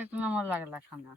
एक नंबर लागला खाना।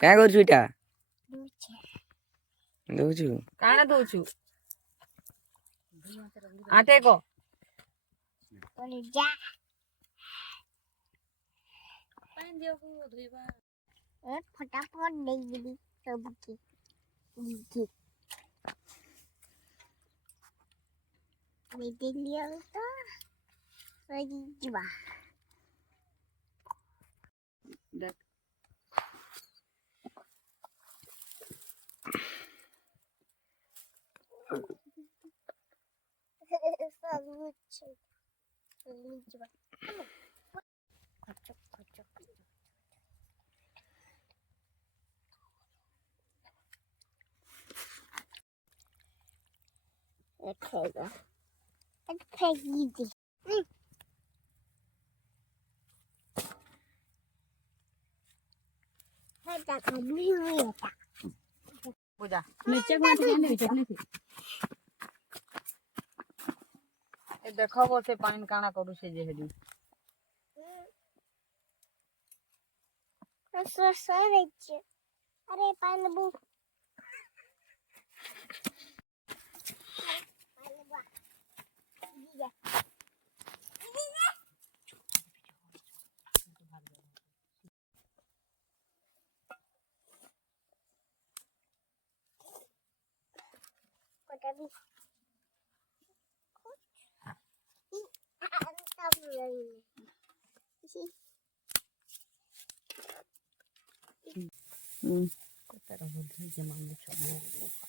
क्या करू इटा दउछु काना दउछु आटे को जा फटाफट दे दी सबकी नीचे दे लिया तो सही जुआ देख खाएगा फेंकी बुझा नीचे में के नहीं चटनी थी ए देखो वो से पानी काना करू से जे हेडी अरे पानी बू को तरह बोल जे मान लो सब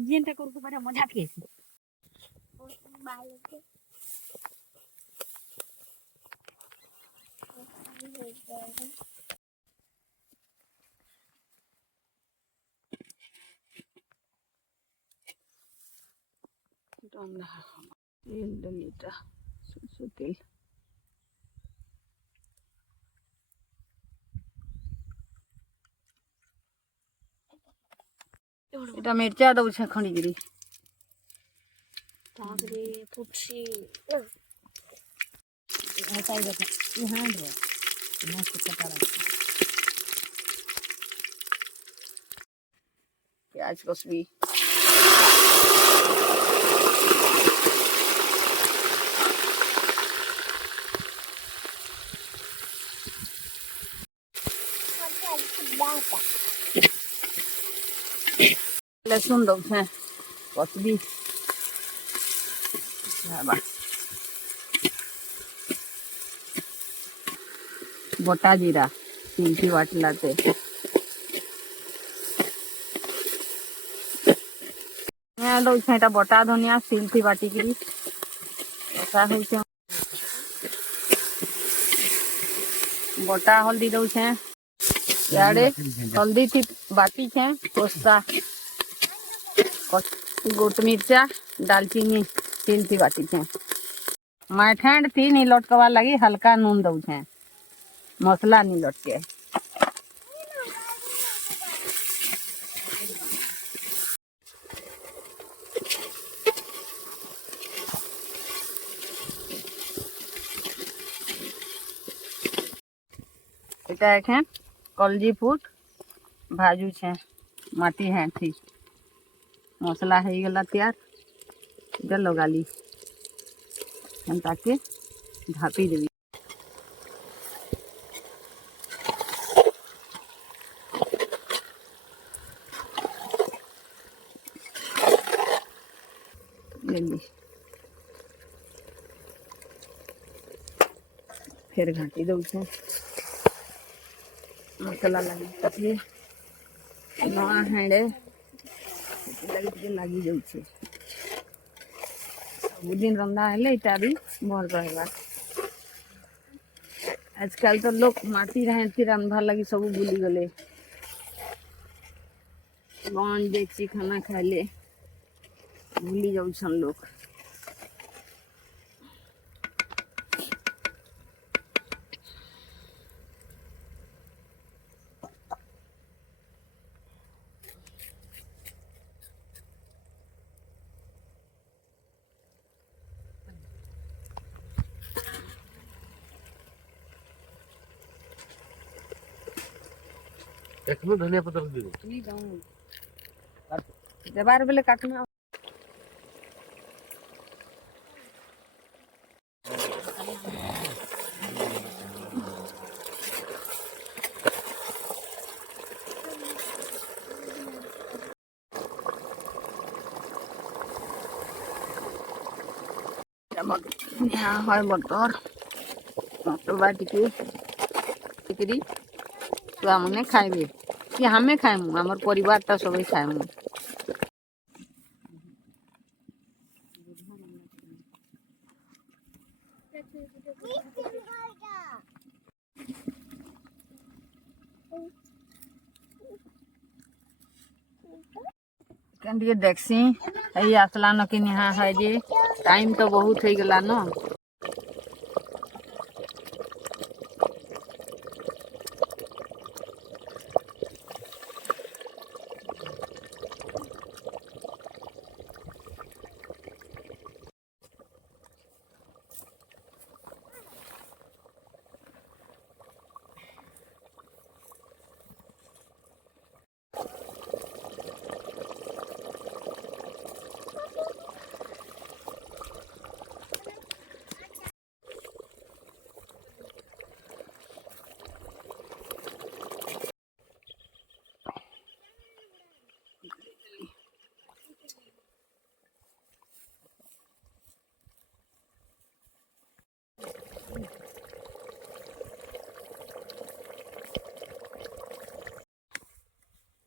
जेनटा करको बड़ा मजा केसी बाल के Indonesia susu तेल এটা মির্চা দউছে খনি গিরি तागरे पुछी हटाई देखो ये हां रे मस्त कटा रहा प्याज कसबी लहसुन दउছে कसबी बोटा जीरा तीनटी वाटला ते मैं दउছে এটা बोटा धनिया सिलथी बाटी की ऐसा होइছে बोटा हल्दी दउছে याडे हल्दी थी बाटी छे कोसा गोट मिर्चा दालचीनी तिल थी बाटी छे माठेंड थी नी लटकवा लगी हल्का नून दउ छे मसला नी लटके এটা এখন कलजी फूट भाजू छे माटी है थी मसला है गला तैयार इधर लगा ली ताकि ढापी देवी फिर घाटी दऊ छे मसला लगी तकली नवा हेडे लगी जाऊ छे दिन रंधा हेले इटा भी भल रहबा आजकल तो लोग माटी रहे रंधा लगी सब भूली गले गन देखी खाना खाइले भूली जाऊ छन लोग देखो धनिया पत्ता दे दो नहीं जाऊँ जबार बेले काटना यहाँ है मटर मटर बाटिके ଟିକିରି ଛୁଆମାନେ ଖାଇବେ କି ଆମେ ଖାଇମୁ ଆମର ପରିବାରଟା ସବେ ଖାଇମୁ ଟିକେ ଦେଖସି ଏଇ ଆସିଲା ନ କି ନିହା है जे टाइम तो बहुत हो गला न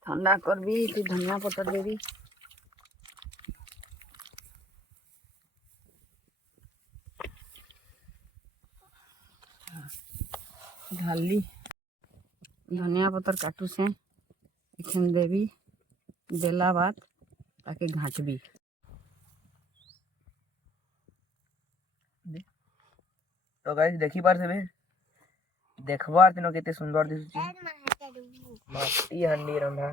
ठंडा करबी कि धनिया पत्तर देबी ढाली धनिया पत्तर काटू से एखन देबी देला बाद ताके घाटबी तो गाइस देखी पार से देखबार तिनो केते सुंदर दिसुची माटी हंडी रंधा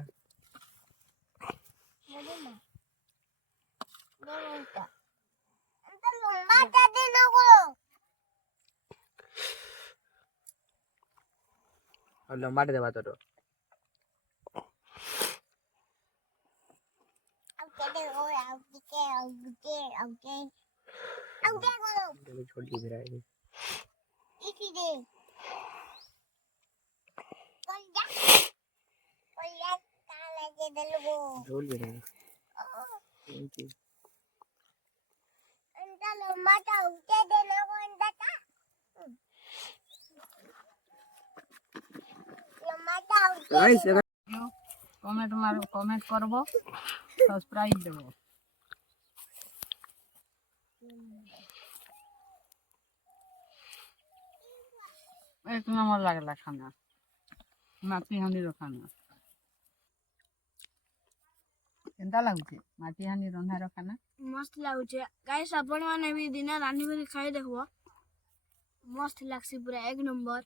और लंबाटे देवा तो छोटी भी रहेगी झोल भी रहेगी गाइस कमेंट मारो कमेंट करबो सब्सक्राइब देबो एक नंबर लागला खाना माटी हांडी रो खाना केनता लागुचे माटी हांडी रंधा रो खाना मस्त लागुचे गाइस आपण माने भी दिना रानी भरी खाई देखबो मस्त लागसी पूरा एक नंबर।